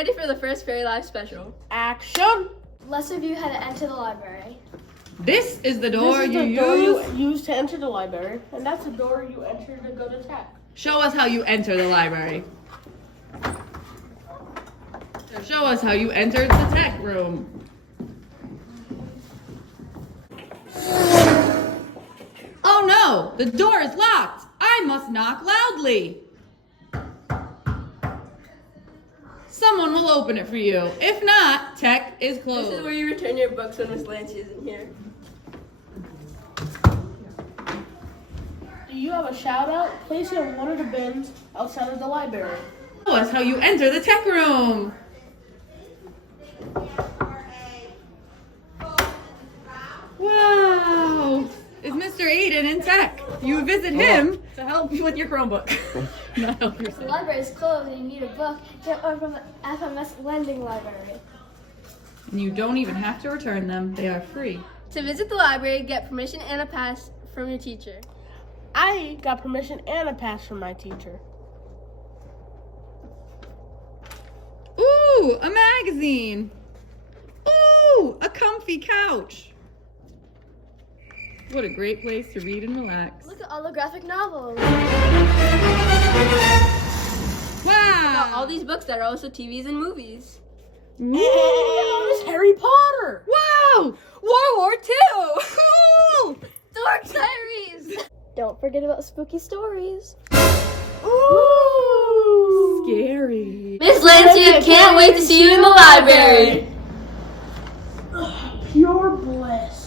ready for the first Fairy Live special. Action! Let's review how to enter the library. This is the door This is you the door use. you use to enter the library, and that's the door you enter to go to tech. Show us how you enter the library. Show us how you entered the tech room. Oh no, the door is locked. I must knock loudly. Someone will open it for you. If not, tech is closed. This is where you return your books when Miss Lancy isn't here. Do you have a shout out? Place it in one of the bins outside of the library. Show us how you enter the tech room. Wow! Is Mr. Aiden in tech? You visit him to help you with your Chromebook. Not help The yourself. library is closed and you need a book. Get one from the FMS lending library. And you don't even have to return them. They are free. To visit the library, get permission and a pass from your teacher. I got permission and a pass from my teacher. Ooh, a magazine. Ooh, a comfy couch. What a great place to read and relax. Look at all the graphic novels. Wow! All these books that are also TVs and movies. And it's Harry Potter! Wow! World War II! Dork Diaries! Don't forget about spooky stories. Ooh! Scary. Miss Lancy, I can't wait to see you in the library. Pure bliss.